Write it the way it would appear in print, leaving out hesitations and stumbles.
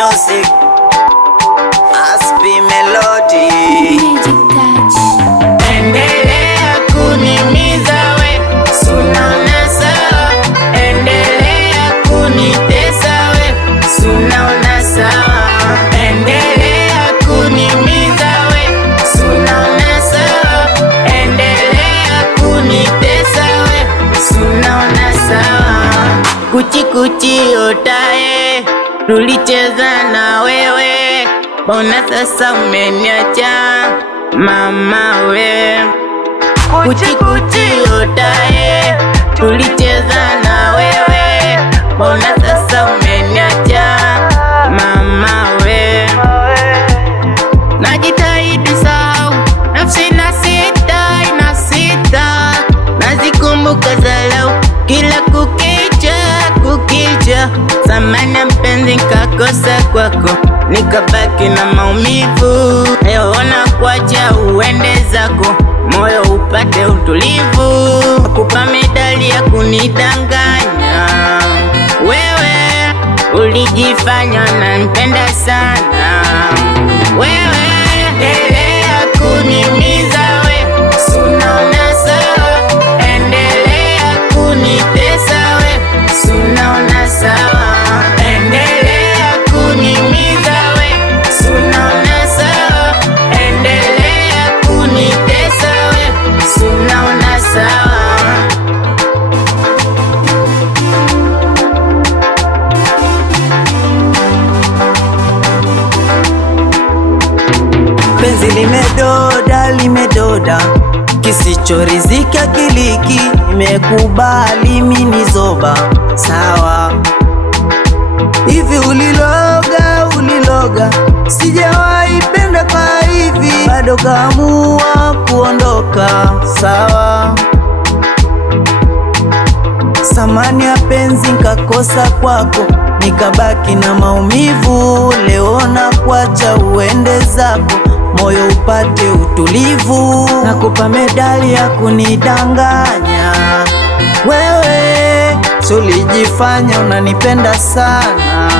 music, Aspi melody. Endelea kunimiza we, sunaona sawa. Endelea kunitesa we, sunaona sawa. Endelea kunimiza we, sunaona sawa. Endelea kunitesa we, sunaona sawa. Kuchi kuchi otae, tulicheza na wewe, mbona sasa umeniacha mama we? Kuchi kuchi otae, tulicheza na wewe, mbona sasa umeniacha mama we? Najitahidi sahau, nafsi inasita, nazikumbuka zalau kila kukicha. Samana mpenzi nikakosa kwako, nikabaki na maumivu. Leo ona kuacha uende zako, moyo upate utulivu. Kupa medali ya kunidanganya, wewe ulijifanya unanipenda sana. Wewe endelea kunimiza we, sunaona sawa. Endelea kunitesa we, sunaona sawa. Endelea kunimiza we, sunaona sawa. Endelea kunitesa we, sunaona sawa. Penzi limedoda, kisichorizika kiliki. Nimekubali mini zoba, sawa. Hivi uliloga, sijawahi penda kwa hivi. Bado kaamua kuondoka, sawa. Samani ya penzi nikakosa kwako, nikabaki na maumivu. Leo na kuacha uende zako, moyo upate utulivu. Nakupa medali ya kunidanganya, wewe sulijifanya unanipenda sana.